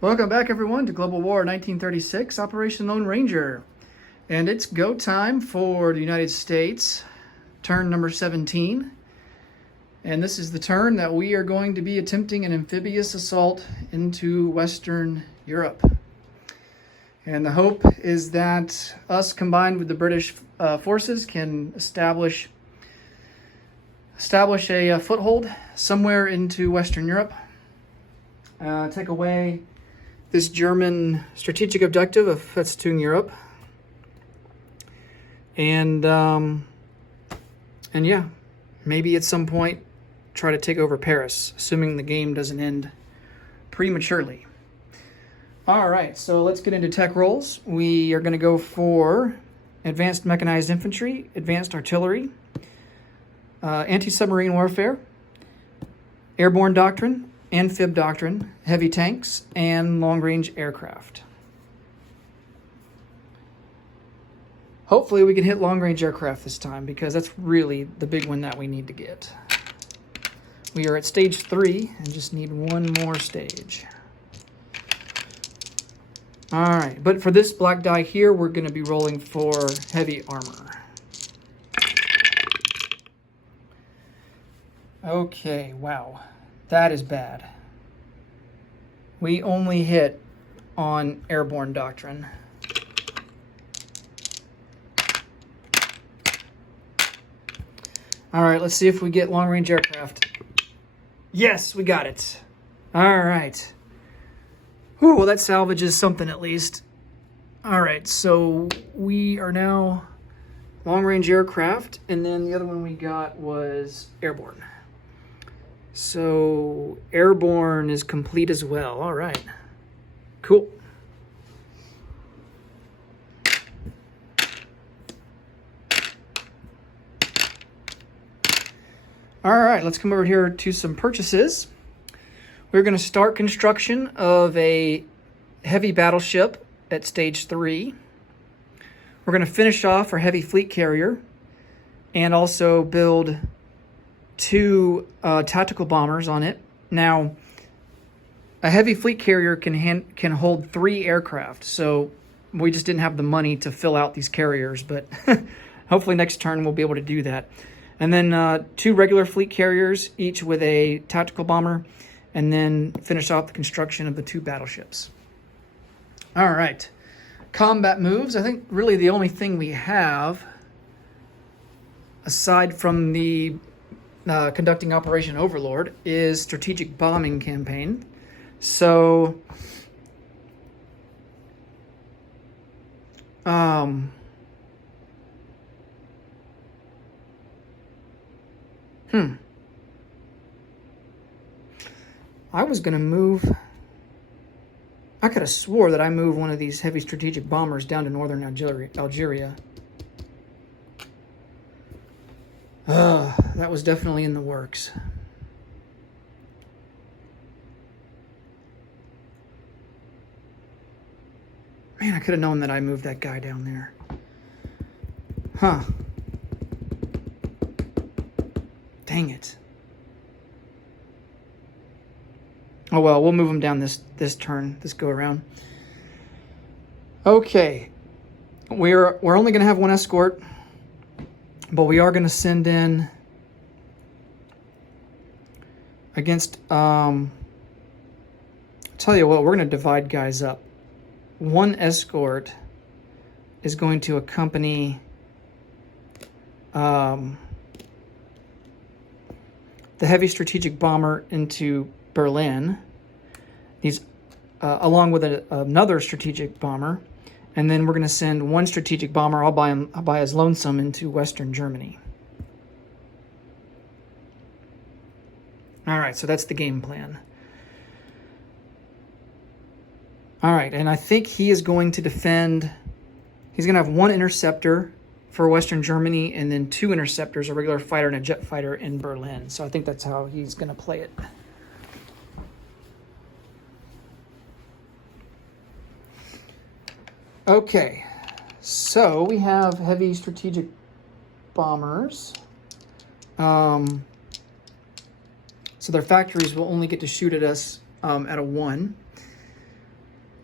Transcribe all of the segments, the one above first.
Welcome back, everyone, to Global War 1936, Operation Lone Ranger. And it's go time for the United States, turn number 17. And this is the turn that we are going to be attempting an amphibious assault into Western Europe. And the hope is that us combined with the British forces can establish a foothold somewhere into Western Europe, take away this German strategic objective of Festung Europe, and yeah, maybe at some point try to take over Paris, assuming the game doesn't end prematurely. All right, so let's get into tech roles. We are going to go for advanced mechanized infantry, advanced artillery, anti-submarine warfare, airborne doctrine, amphib doctrine, heavy tanks, and long-range aircraft. Hopefully we can hit long-range aircraft this time, because that's really the big one that we need to get. We are at stage 3 and just need one more stage. All right, but for this black die here, we're going to be rolling for heavy armor. Okay, wow. That is bad. We only hit on airborne doctrine. All right, let's see if we get long-range aircraft. Yes, we got it. All right. Whew, well, that salvages something at least. All right, so we are now long-range aircraft, and then the other one we got was airborne. So airborne is complete as well. All right, cool. All right, let's come over here to some purchases. We're going to start construction of a heavy battleship at stage 3. We're going to finish off our heavy fleet carrier and also build 2 tactical bombers on it. Now, a heavy fleet carrier can hold 3 aircraft, so we just didn't have the money to fill out these carriers, but hopefully next turn we'll be able to do that. And then 2 regular fleet carriers, each with a tactical bomber, and then finish off the construction of the 2 battleships. All right, combat moves. I think really the only thing we have, aside from the conducting Operation Overlord, is strategic bombing campaign. So I was gonna move. I could have swore that I moved one of these heavy strategic bombers down to northern Algeria. That was definitely in the works. Man, I could have known that I moved that guy down there. Huh. Dang it. Oh well, we'll move him down this turn, this go around. Okay. We're only going to have 1 escort, but we are going to send in against, tell you what, we're going to divide guys up. 1 escort is going to accompany the heavy strategic bomber into Berlin, these along with another strategic bomber, and then we're going to send 1 strategic bomber all by his lonesome into Western Germany. All right, so that's the game plan. All right, and I think he is going to defend. He's going to have 1 interceptor for Western Germany, and then 2 interceptors, a regular fighter and a jet fighter in Berlin. So I think that's how he's going to play it. Okay, so we have heavy strategic bombers. So their factories will only get to shoot at us at a 1.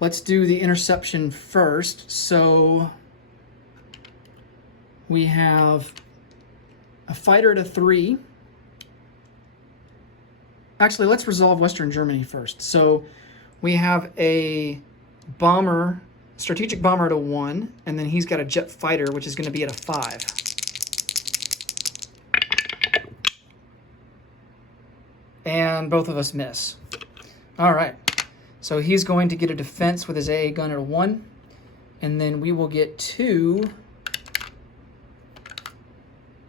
let's do the interception first. So we have a fighter at a 3. Actually, let's resolve Western Germany first. So we have a bomber, strategic bomber at a 1, and then he's got a jet fighter, which is going to be at a 5. And both of us miss. All right. So he's going to get a defense with his AA gun at a 1, and then we will get 2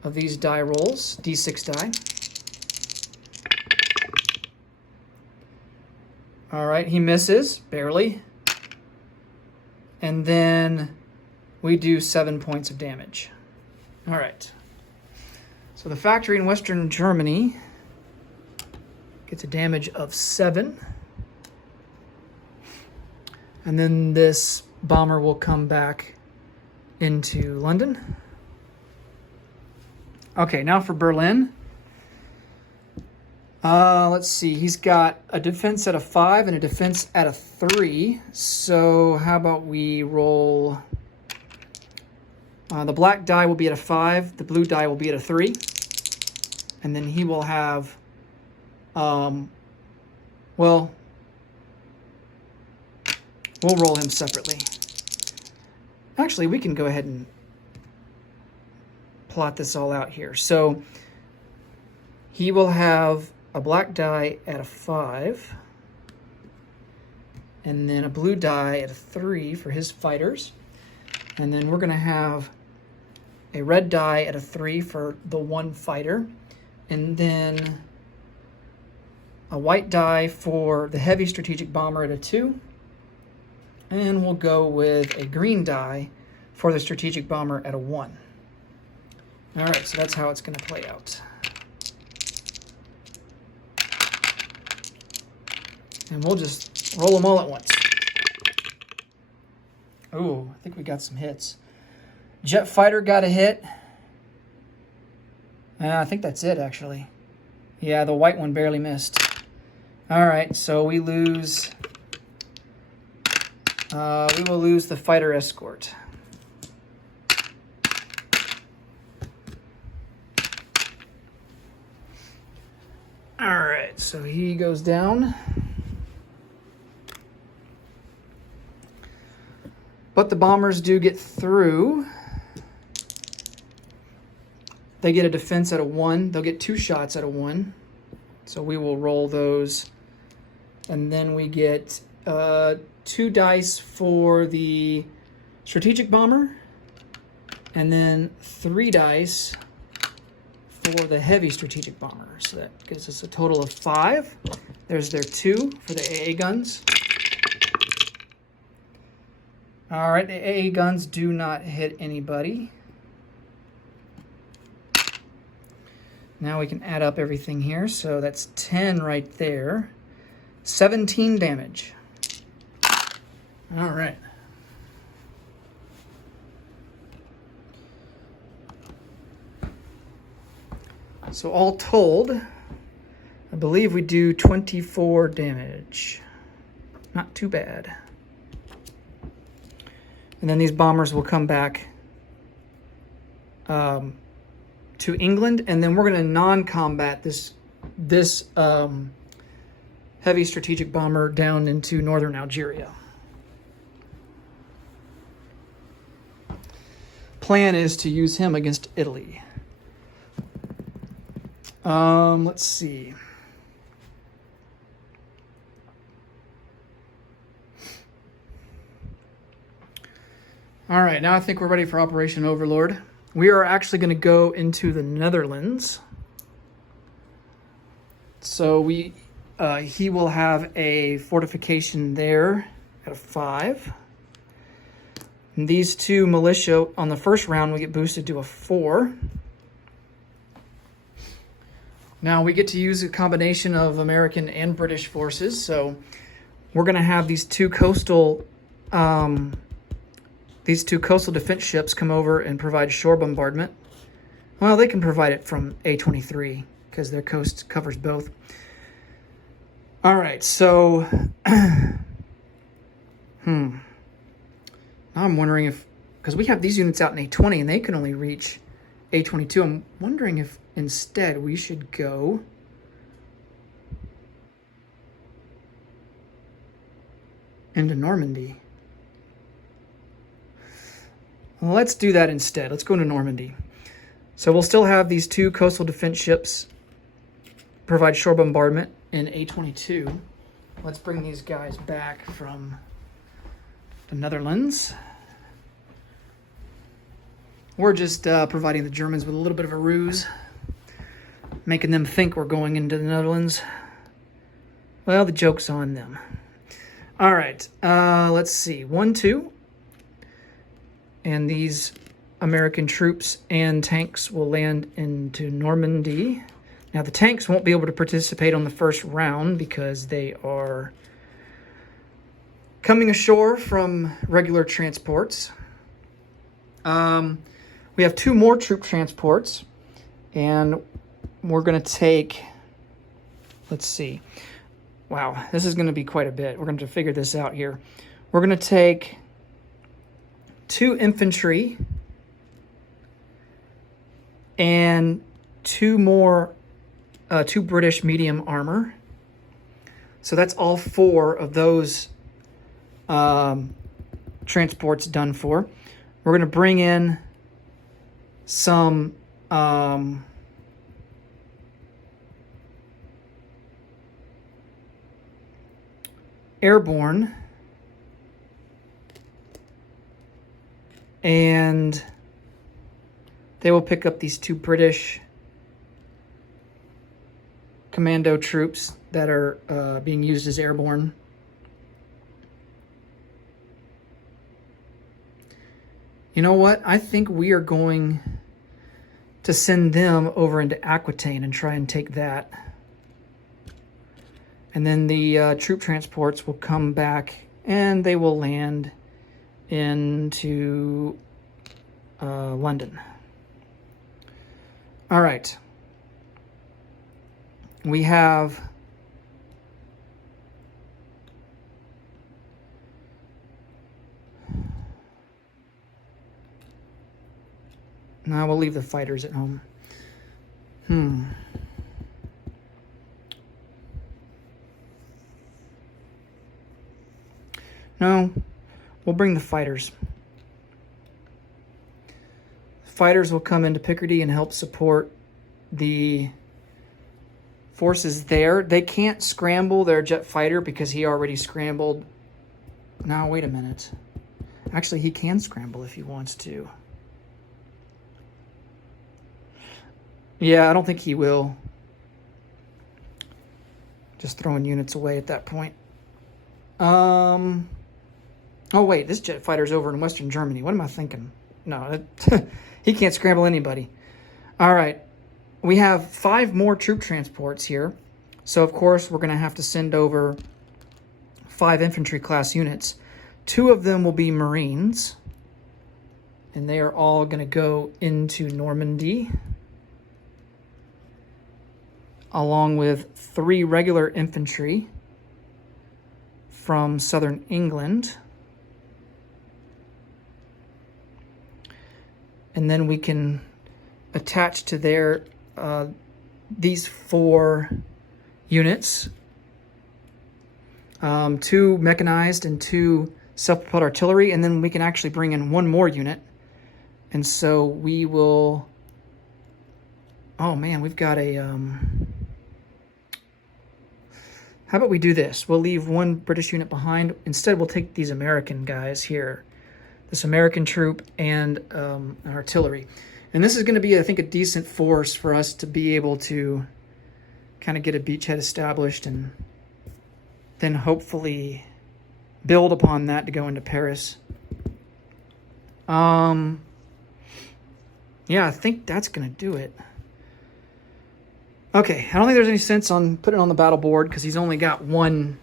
of these die rolls, D6 die. All right, he misses, barely. And then we do 7 points of damage. All right. So the factory in Western Germany gets a damage of 7. And then this bomber will come back into London. Okay, now for Berlin. Let's see. He's got a defense at a 5 and a defense at a 3. So how about we roll... the black die will be at a 5. The blue die will be at a 3. And then he will have... well, we'll roll him separately. Actually, we can go ahead and plot this all out here. So he will have a black die at a 5, and then a blue die at a 3 for his fighters. And then we're going to have a red die at a 3 for the 1 fighter, and then a white die for the heavy strategic bomber at a 2, and we'll go with a green die for the strategic bomber at a 1. All right, so that's how it's going to play out. And we'll just roll them all at once. Oh, I think we got some hits. Jet fighter got a hit. I think that's it, actually. Yeah, the white one barely missed. All right, so we lose... we will lose the fighter escort. All right, so he goes down. But the bombers do get through. They get a defense at a 1. They'll get 2 shots at a 1. So we will roll those. And then we get 2 dice for the strategic bomber. And then 3 dice for the heavy strategic bomber. So that gives us a total of 5. There's their 2 for the AA guns. All right, the AA guns do not hit anybody. Now we can add up everything here. So that's 10 right there. 17 damage. All right. So all told, I believe we do 24 damage. Not too bad. And then these bombers will come back to England, and then we're going to non-combat this heavy strategic bomber down into northern Algeria. Plan is to use him against Italy. Let's see. All right, now I think we're ready for Operation Overlord. We are actually going to go into the Netherlands. So he will have a fortification there at a 5. And these 2 militia on the first round will get boosted to a 4. Now we get to use a combination of American and British forces. So we're going to have these two coastal defense ships come over and provide shore bombardment. Well, they can provide it from A-23 because their coast covers both. All right, so Now I'm wondering if, because we have these units out in A20 and they can only reach A22. I'm wondering if instead we should go into Normandy. Let's do that instead. Let's go into Normandy. So we'll still have these 2 coastal defense ships provide shore bombardment in A22. Let's bring these guys back from the Netherlands. We're just providing the Germans with a little bit of a ruse, making them think we're going into the Netherlands. Well, the joke's on them. All right, let's see. 1, 2. And these American troops and tanks will land into Normandy. Now, the tanks won't be able to participate on the first round because they are coming ashore from regular transports. We have 2 more troop transports, and we're going to take, let's see. Wow, this is going to be quite a bit. We're going to figure this out here. We're going to take 2 infantry and 2 more, 2 British medium armor. So that's all 4 of those transports done for. We're going to bring in some airborne, and they will pick up these 2 British commando troops that are being used as airborne. You know what? I think we are going to send them over into Aquitaine and try and take that. And then the troop transports will come back and they will land into London. All right. We have now we'll leave the fighters at home. No, we'll bring the fighters. Fighters will come into Picardy and help support the forces there. They can't scramble their jet fighter because he already scrambled. Now, wait a minute. Actually, he can scramble if he wants to. Yeah, I don't think he will. Just throwing units away at that point. Oh, wait, this jet fighter's over in Western Germany. What am I thinking? No, he can't scramble anybody. All right, we have 5 more troop transports here. So, of course, we're going to have to send over 5 infantry class units. 2 of them will be Marines, and they are all going to go into Normandy, along with 3 regular infantry from southern England. And then we can attach to their these 4 units, 2 mechanized and 2 self-propelled artillery, and then we can actually bring in 1 more unit. And so we will, oh man, we've got a, how about we do this? We'll leave 1 British unit behind. Instead, we'll take these American guys here, this American troop and an artillery. And this is going to be, I think, a decent force for us to be able to kind of get a beachhead established and then hopefully build upon that to go into Paris. Yeah, I think that's going to do it. Okay, I don't think there's any sense on putting it on the battle board because he's only got one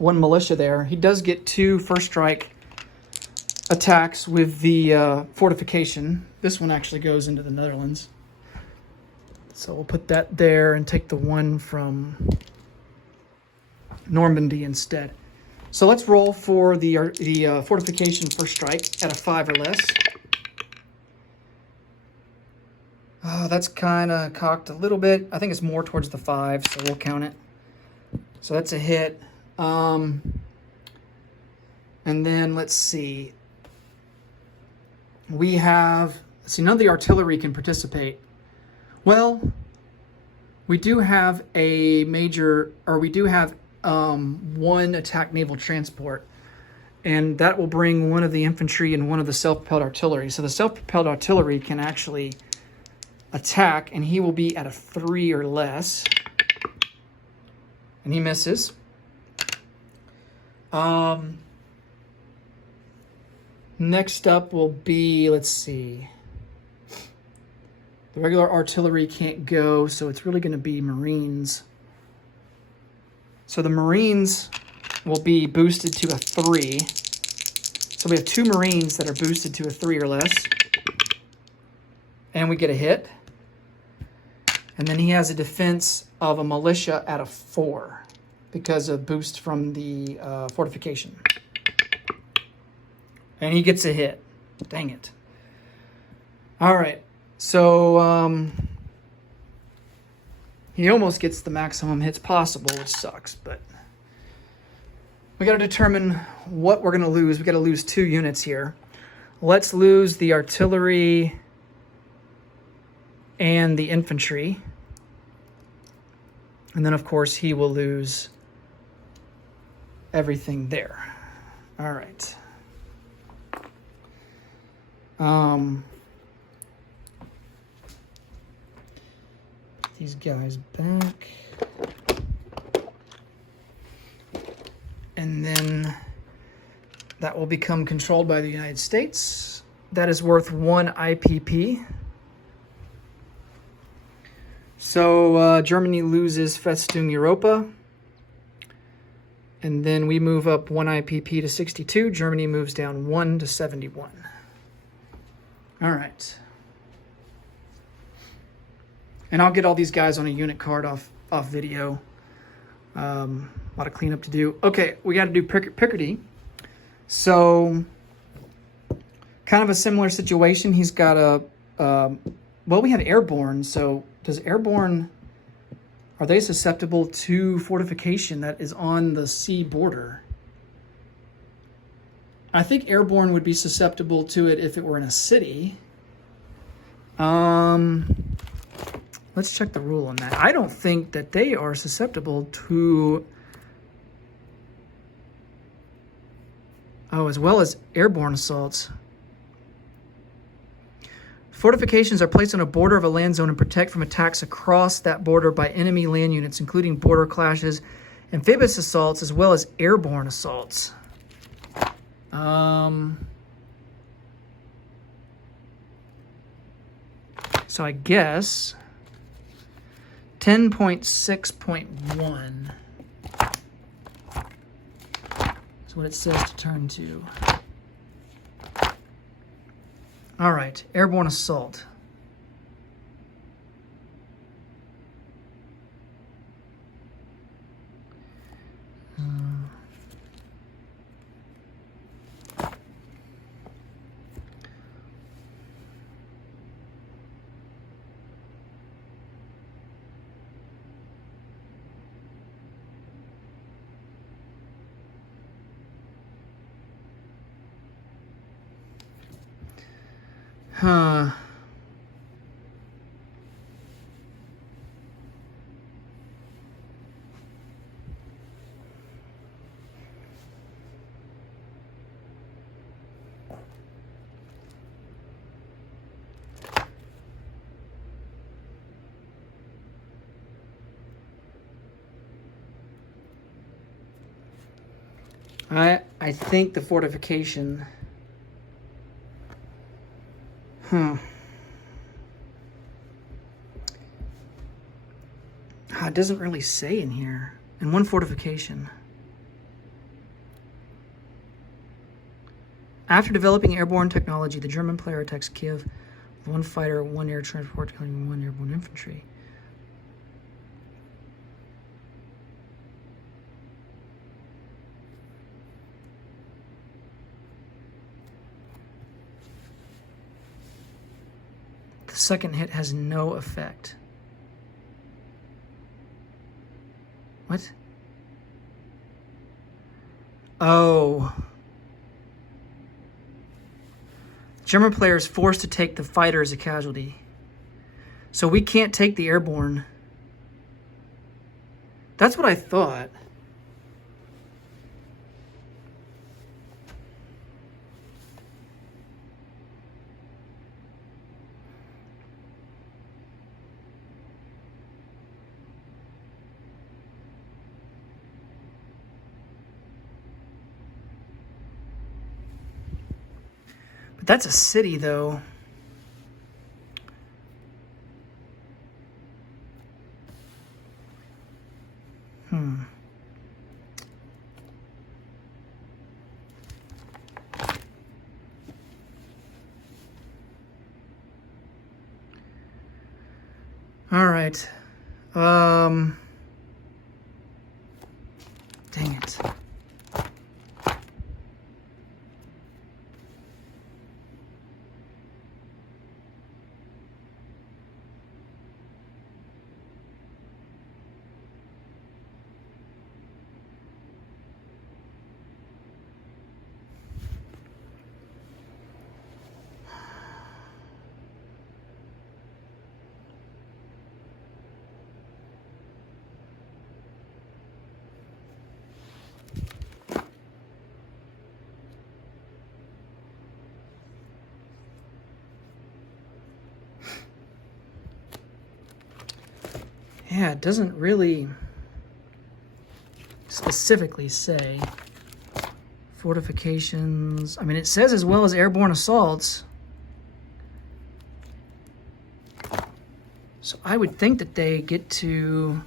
militia there. He does get 2 first strike attacks with the fortification. This one actually goes into the Netherlands. So we'll put that there and take the one from Normandy instead. So let's roll for the fortification first strike at a 5 or less. That's kind of cocked a little bit. I think it's more towards the 5, so we'll count it. So that's a hit. And then let's see. We have, none of the artillery can participate. Well, we do have a major, or we do have one attack naval transport, and that will bring one of the infantry and one of the self-propelled artillery. So the self-propelled artillery can actually attack, and he will be at a 3 or less, and he misses. Next up will be, let's see. The regular artillery can't go, so it's really going to be Marines. So the Marines will be boosted to a 3. So we have 2 Marines that are boosted to a 3 or less. And we get a hit. And then he has a defense of a militia at a 4 because of boost from the fortification. And he gets a hit. Dang it. All right. So he almost gets the maximum hits possible, which sucks. But we got to determine what we're going to lose. We got to lose 2 units here. Let's lose the artillery and the infantry. And then, of course, he will lose everything there. All right. These guys back. And then that will become controlled by the United States. That is worth 1 IPP. So Germany loses Festung Europa. And then we move up 1 IPP to 62. Germany moves down 1 to 71. All right. And I'll get all these guys on a unit card off video. A lot of cleanup to do. Okay, we got to do Picardy. So, kind of a similar situation. He's got a... well, we have airborne. So, does airborne... Are they susceptible to fortification that is on the sea border? I think airborne would be susceptible to it if it were in a city. Let's check the rule on that. I don't think that they are susceptible to... Oh, as well as airborne assaults. Fortifications are placed on a border of a land zone and protect from attacks across that border by enemy land units, including border clashes, amphibious assaults, as well as airborne assaults. So I guess 10.6.1 is what it says to turn to. All right, airborne assault. Huh. I think the fortification... It doesn't really say in here. And 1 fortification. After developing airborne technology, the German player attacks Kiev with 1 fighter, 1 air transport, killing 1 airborne infantry. second hit has no effect. What? Oh. German player is forced to take the fighter as a casualty. So we can't take the airborne. That's what I thought. But that's a city, though. All right. Dang it. Yeah, it doesn't really specifically say fortifications. I mean, it says as well as airborne assaults. So I would think that they get to...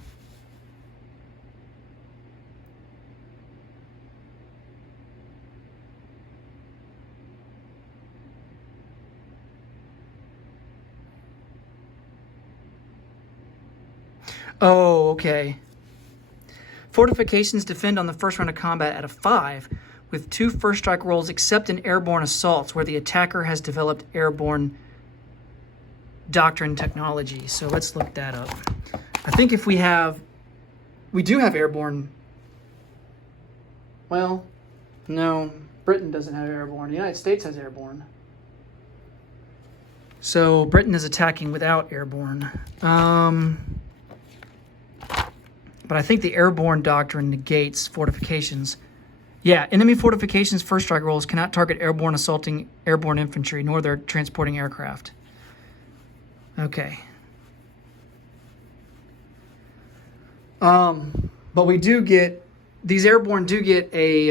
Oh, okay. Fortifications defend on the first round of combat at a 5, with 2 first strike rolls except in airborne assaults, where the attacker has developed airborne doctrine technology. So let's look that up. I think if we do have airborne. Well, no, Britain doesn't have airborne. The United States has airborne. So Britain is attacking without airborne. But I think the airborne doctrine negates fortifications. Yeah, enemy fortifications first strike rolls cannot target airborne assaulting airborne infantry, nor their transporting aircraft. Okay. But we do get, these airborne do get a,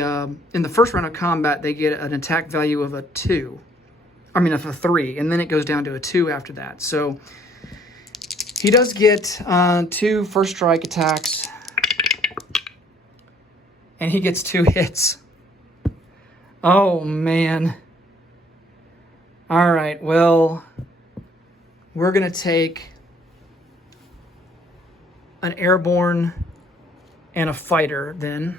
in the first round of combat, they get an attack value of a 2. I mean, of a 3, and then it goes down to a 2 after that. So he does get 2 first strike attacks, and he gets 2 hits. Oh, man. All right, well, we're going to take an airborne and a fighter then.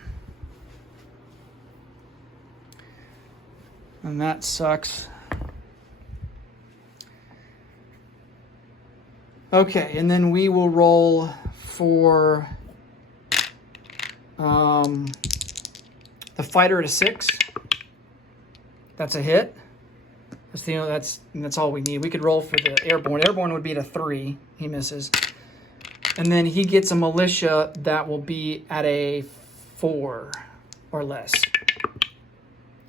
And that sucks. Okay, and then we will roll for the fighter at a 6. That's a hit. That's all we need. We could roll for the airborne. Airborne would be at a 3. He misses. And then he gets a militia that will be at a 4 or less.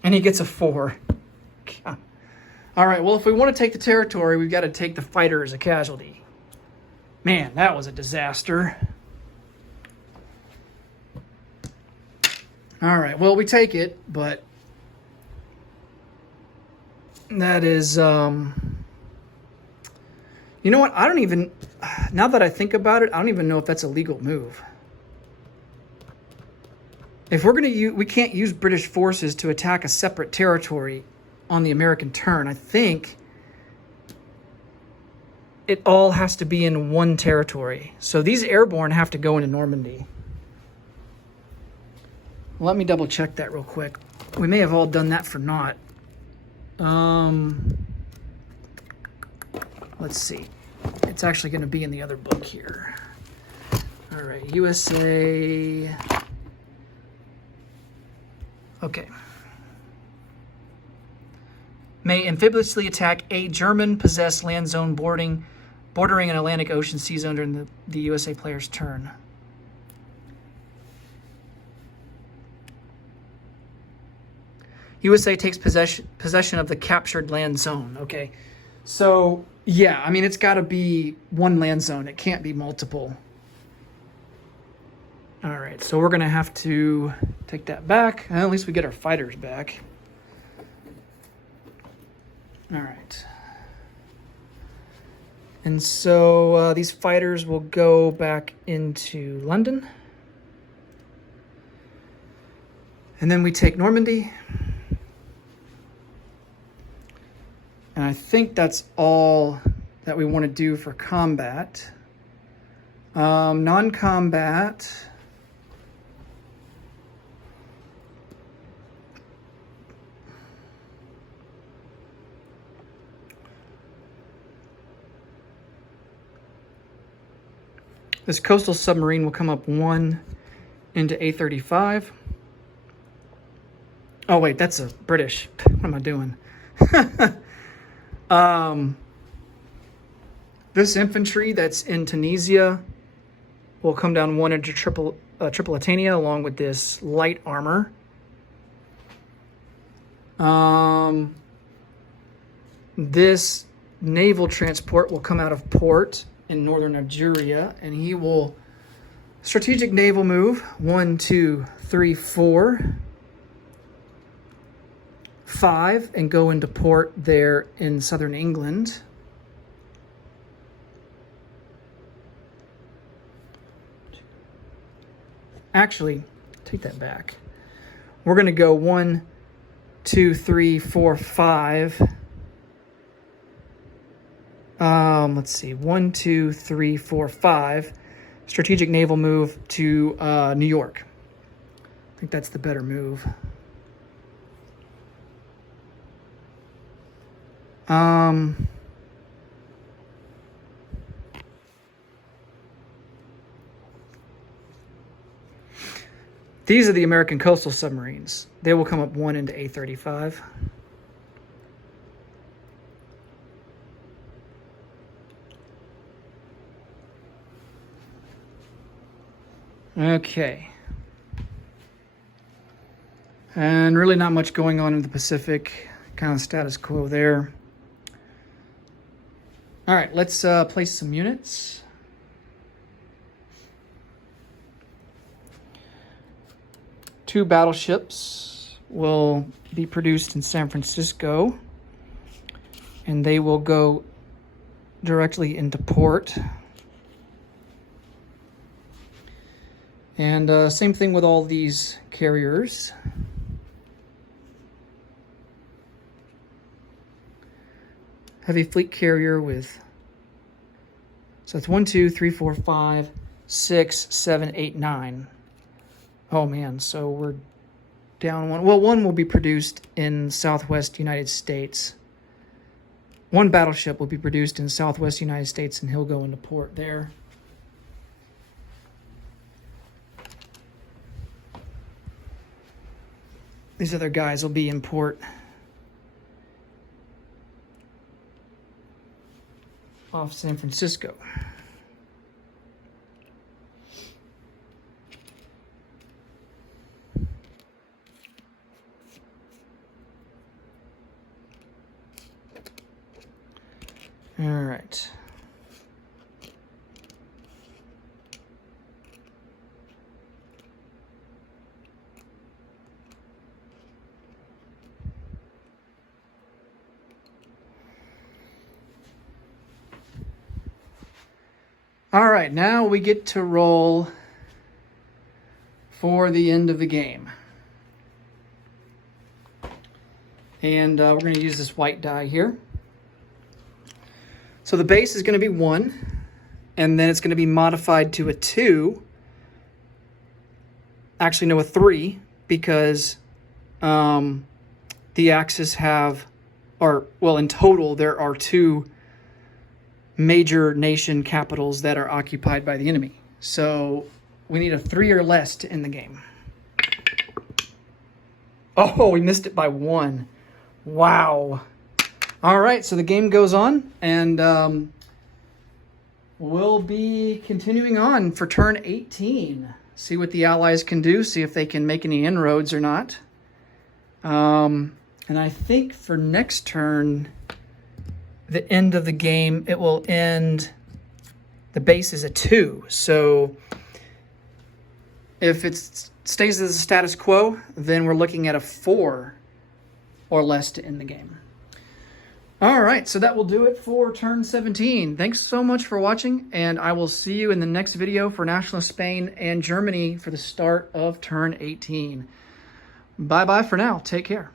And he gets a 4. God. All right, well, if we want to take the territory, we've got to take the fighter as a casualty. Man, that was a disaster. All right, well, we take it, but that is, you know what? I don't even, now that I think about it, I don't even know if that's a legal move. If we're going to use, we can't use British forces to attack a separate territory on the American turn. I think it all has to be in one territory. So these airborne have to go into Normandy. Let me double check that real quick. We may have all done that for naught. let's see. It's actually going to be in the other book here. All right, USA. Okay. May amphibiously attack a German-possessed land zone bordering an Atlantic Ocean sea zone during the USA player's turn. USA takes possession of the captured land zone. Okay. So, yeah, I mean, it's got to be one land zone. It can't be multiple. All right, so we're going to have to take that back. At least we get our fighters back. All right. And so these fighters will go back into London. And then we take Normandy. And I think that's all that we want to do for combat. Non-combat. This coastal submarine will come up 1 into A35. Oh, wait, that's a British. What am I doing? This infantry that's in Tunisia will come down 1 into Tripolitania along with this light armor. This naval transport will come out of port in northern Algeria, and he will strategic naval move 1, 2, 3, 4, 5, and go into port there in southern England. Actually, take that back. We're going to go 1, 2, 3, 4, 5. Let's see, 1, 2, 3, 4, 5. Strategic naval move to New York. I think that's the better move. These are the American coastal submarines. They will come up 1 into A35. Okay. And really not much going on in the Pacific. Kind of status quo there. All right, let's place some units. Two battleships will be produced in San Francisco, and they will go directly into port. And same thing with all these carriers. Heavy fleet carrier with, so it's 1, 2, 3, 4, 5, 6, 7, 8, 9. Oh man, so we're down 1. Well, 1 will be produced in Southwest United States. 1 battleship will be produced in Southwest United States, and he'll go into port there. These other guys will be in port off San Francisco. All right. All right, now we get to roll for the end of the game. And we're going to use this white die here. So the base is going to be 1, and then it's going to be modified to a 2. Actually, no, a 3, because the axes have, or well, in total there are 2 major nation capitals that are occupied by the enemy. So we need a 3 or less to end the game. Oh, we missed it by 1. Wow. All right, so the game goes on, and we'll be continuing on for turn 18. See what the Allies can do, see if they can make any inroads or not. And I think for next turn, the end of the game, it will end, the base is a 2. So if it stays as a status quo, then we're looking at a 4 or less to end the game. All right, so that will do it for turn 17. Thanks so much for watching, and I will see you in the next video for Nationalist Spain and Germany for the start of turn 18. Bye-bye for now. Take care.